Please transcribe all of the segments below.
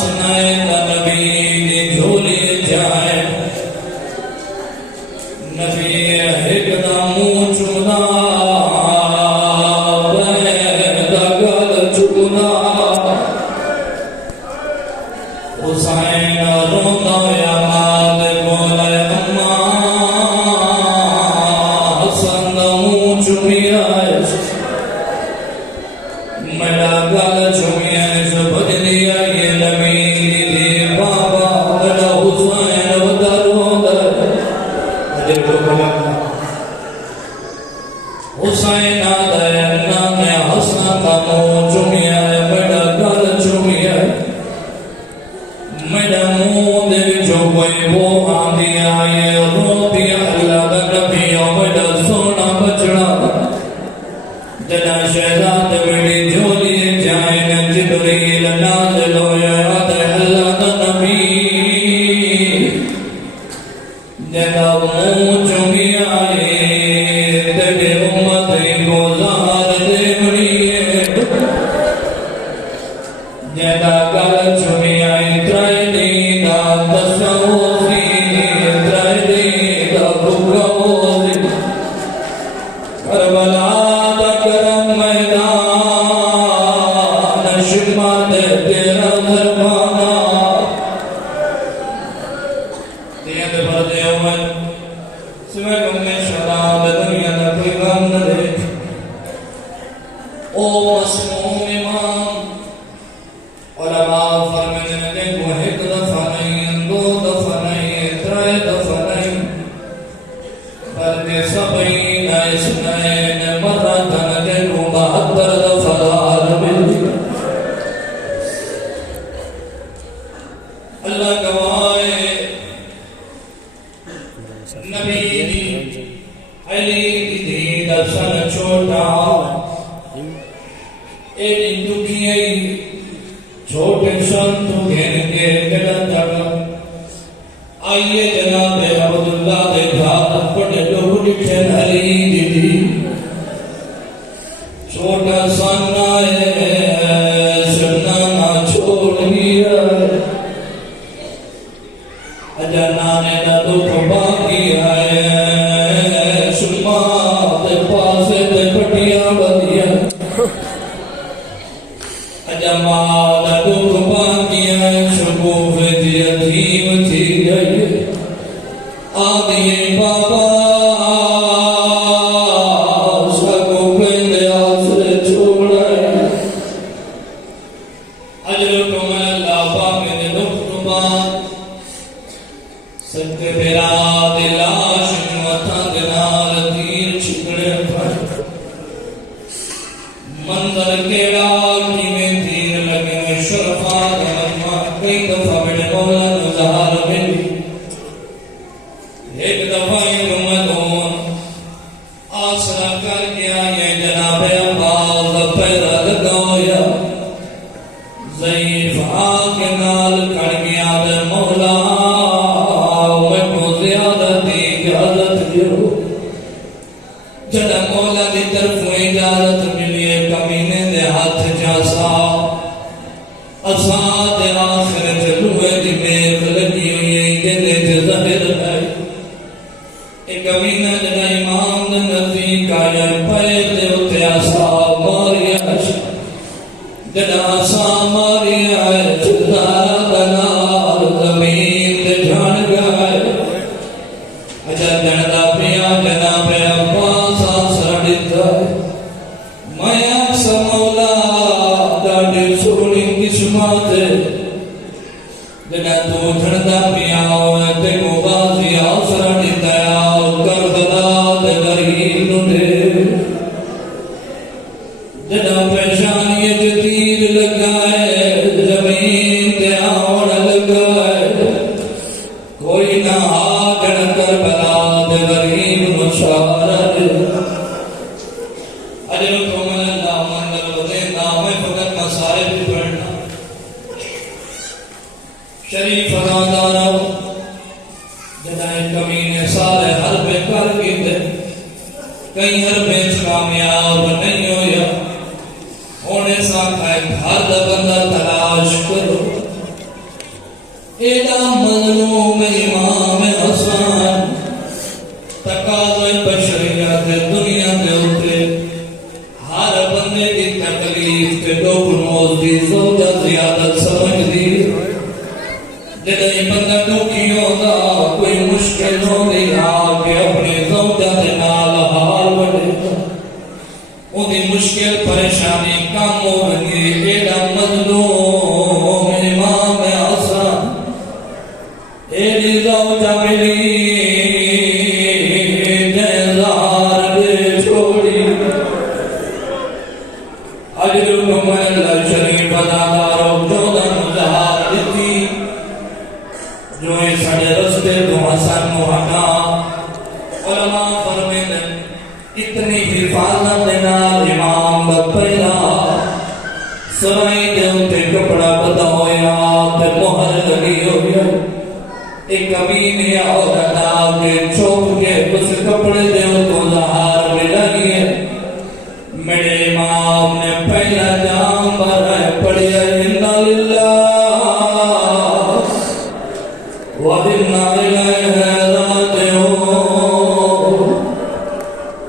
सुनाए नबी की झोली जाए नबी एकदम चुना गल चुना हुसैन रोंदा या माल बोले अम्मा हसन मुंह चुमिया मेरा गल चुमिया जो बदलिया ये नबी दे बाबा मेरा हुसैन वदा रोंदा हुसैन आदा नाम हसन मुंह चुमिया मेरा गल चुमिया मेरा मुंह दे जो कोई वो आंधी आए रोती अल्लाह का नबी मेरा सोना बचड़ा जना शहजाद मेरी झोली जाए न जिब्रील नाज़िल होया अल्लाह का नबी जना मुंह चुमी आए तेरे उम्मत को ज़हर दे मणिए जना गल चुमी आई त्रैनी दा दसोसी त्रैनी दा भुगोसी करबला दा करम मैदान शिमत तेरा दरबाना तेरे बदे उमर सिवा में शराब दुनिया दा कोई गम न दे ओ मसमूम इमाम उलमा फरमाते हैं वो एक दफा नहीं दो दफा नहीं त्रै दफा नहीं बल्कि सबईन इसनैन मरतन के 72 दफा अल्लाह गवाए नबी अली दी दर्शन छोटा एडी दुखी छोटे संत घेर के जड़ा तक आइए जनाब अब्दुल्ला दे घर बड़े लोग लिखे अली दीदी छोटा सन आए सुनना ना छोड़ दिया अजना ने ना दुख बाकी आए सुमा दे पास दे पटिया बदिया अजमा दुख बाकिया शगुफ यतीम थी गई आदिए बाबा शगुफ आसरे छोड़े अजर अल्लाह पाक ने दुख सत्य बेरा दिलाश मथा दिनाल तीर छिकड़े पर मंजर केड़ा कई दफा बड़े मौला गुजार मिली एक दफा आसरा कर गया ये जनाब अब्बास पैरा लगाया ज़ईफ आके नाल कर गया दे मौला मैं को ज़्यादती इजाजत दियो जड़ा मौला दी तरफ इजाजत मिली कमीने दे हाथ जासा असाद आखिर चलुए जिमें लगी हुई कहने ज़ाहिर है एक कमीना जड़ा इमाम नज़दीक आया पैर दे उते आसा मारिया जड़ा आसा मारिया चुदा दनाल ज़मीन ते जान गए अजा जनदा पिया जनाब अब्बास आसरा दिता मैं समौला दाढ़ी सोनी किस्मत जना तू झड़दा पिया ते गाजी आसरा दिता करबला दे गरीब ने जना पेशानी ते तीर लगाए जमीन ते आउण लगाए कोई ना आगण करबला दे गरीब मुशारा दे अरे तो मन नाम मंदर नाम फकत मसाए भी पढ़ना शरीफ अदादारा जनाए कमीने सारे हर पे कर के कई हर पे कामयाब नहीं होया होने सा घर दा बंदा तलाश करो एदा मज़लूम इमाम हसन तकाज़े बशरियत दुनिया के उते हर बंदे की तकलीफ के दुखनों की ज़ौजा ज़ियादत समझदी जदई बंदा दुखी होता कोई मुश्किल होती आके अपनी ज़ौजा के नाल हाल वंडे उदी मुश्किल परेशानी कम होगी एदा मज़लूम इमाम हसन एदी ज़ौजा मिली जज़ार दे छोड़ी अजर कमल शरीफ अदादारो जोदन जहार दी जो ये साढ़े रस्ते तो हसन मुहना उलमा फरमाते इतनी हिफाजत नाल इमाम बपैला सराय दे उते कपड़ा बदा होया ते मोहर लगी होया एक कमीने औरत आके छुप के उस कपड़े दे तो ज़हार मिलाई है मेरे इमाम ने पहला जाम भरा पढ़िया इन्ना लिल्लाह व इन्ना इलैहि राजिऊन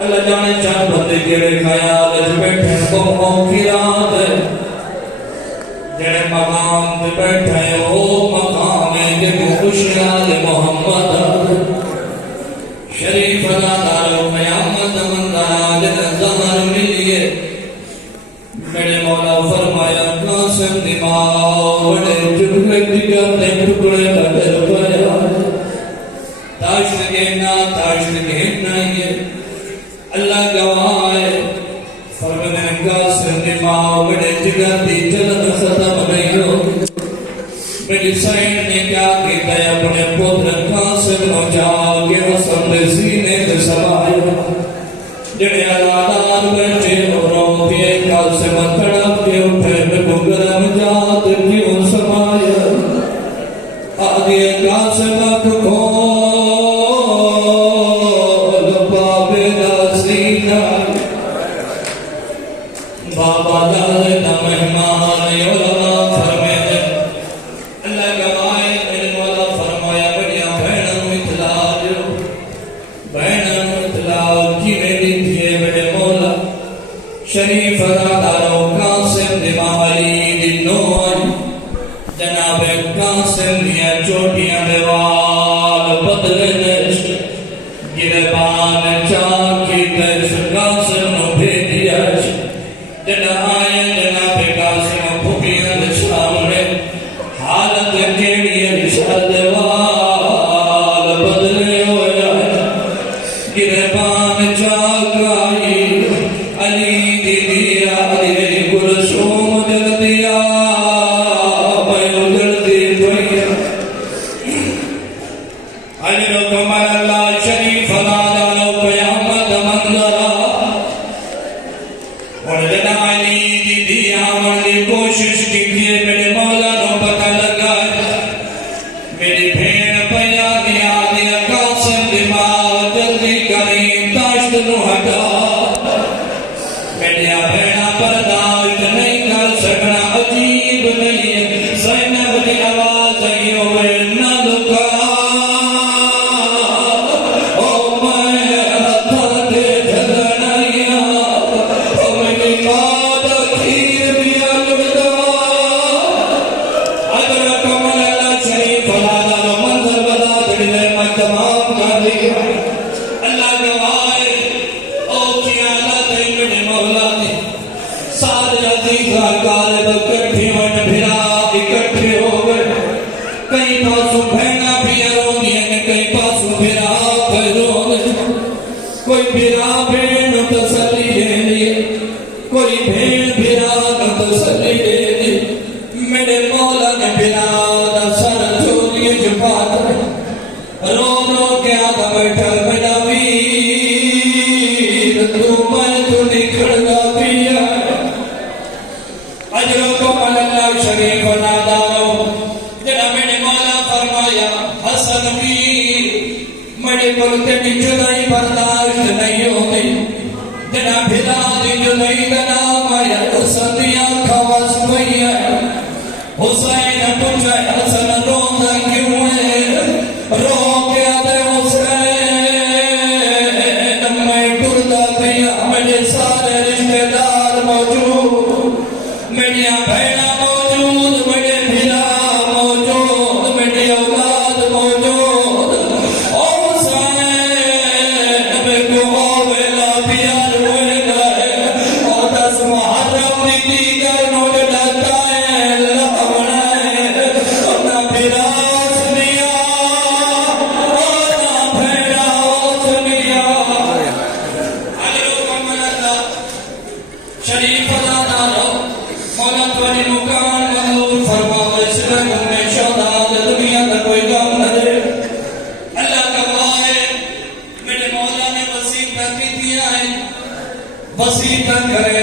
अल्लाह जाने चांद बंदे केड़े ख्याल च बैठे को की रात जेड़े मकाम पे बैठे ओ मकाम है कि खुशियाल मोहम्मद शरीफ अदादारो क़यामत मंदराज ज़हर मिलिए मेरे मौला फरमाया कासिम दिमाग बड़े टुकड़े जिगर दे टुकड़े बदल गया ताश्त के ना ये अल्लाह गवाह है फरमाने कासिम दिमाग बड़े जिगर दी जलन खत्म नहीं हो मेरी साइड ने क्या किया अपने पुत्र कासिम को जाके वसम सीने से समाया जड़े अलादार बैठे और रोते कासिम तड़प के उठे गरम जात क्यों समाया आगे कासिम को पापे दा सीना बाबा लाल ना मेहमान उलमा फरमाते अल्लाह गवाए मेरे मौला फरमाया बढ़िया बहन मिथला की मेरी थी मेरे मौला शरीफ अदादारो कासिम दिमाली दिनों जनाब कासिम दिया चोटियां देवाल बदले गिरबान चाकी दर्श कासिम नो भेजिया जना आए जनाब कासिम फुकियां दे सामने हालत केड़ी है देवाल बदले होया गिरबान चाकाई अली दी दिया अली कुलसूम जल दिया मैं उजड़ती दुनिया अली कमल अल्लाह शरीफ अदादारो क़यामत मंज़रा और जना अली दी दिया वाली कोशिश की मेरे मौला को पता लगा मेरी भेड़ पया दिया कासिम दिमाग जल्दी करी ताश्त नु हटा मेरिया भेड़ा बर्दाश्त नहीं कर सकना अजीब नहीं है ज़ैनब की आवाज आई होवे न लुका ओ मैं हथर दे झगड़िया ओ मेरी माद खीर दिया लुका अगर कमल अल्लाह शरीफ अदादारो मंजर बता दे मैं तमाम कर दिया अल्लाह गवाए ओ ख्यालत मेरे मौला ने सारे अजीज़ा गालिब इकट्ठे वन फिरा इकट्ठे हो गए कई पासों बहना भी रोंदियां ने कई पासों फिरा रोंदे कोई फिरा भेड़ तसल्ली देंदी कोई भेड़ फिरा तसल्ली देंदी मेरे मौला ने फिरा दा सर चोलिए छुपा रो रो के आधा बैठा मेरा वीर तू मैं तू निखड़गा पिया अजरो को अल्लाह शरीफ अदादारो जरा मेरे मौला फरमाया हसन वीर मेरे पुरते की जुदाई बर्दाश्त नहीं होती जरा भिला दी जुदाई का नाम आया हसन दिया खवस भैया हुसैन पूछा हसन रोंदा मौजूद मेरिया बहना मौजूद मेरे भिरा मौजूद मेरी औलाद मौजूद ओ हुसैन को वेला प्यार होएगा ओ 10 मुहर्रम दी दीगर नोट लाता है लहवना है ना भिरा सुनिया ओ ना बहना सुनिया शरीफ अदा नारो मौला तुम्हारी मुकान मंजूर फरमाओ इसमें में शौदाद दुनिया का कोई गम न दे अल्लाह का वाए मेरे मौला ने वसीयत की दिया है वसीयत करे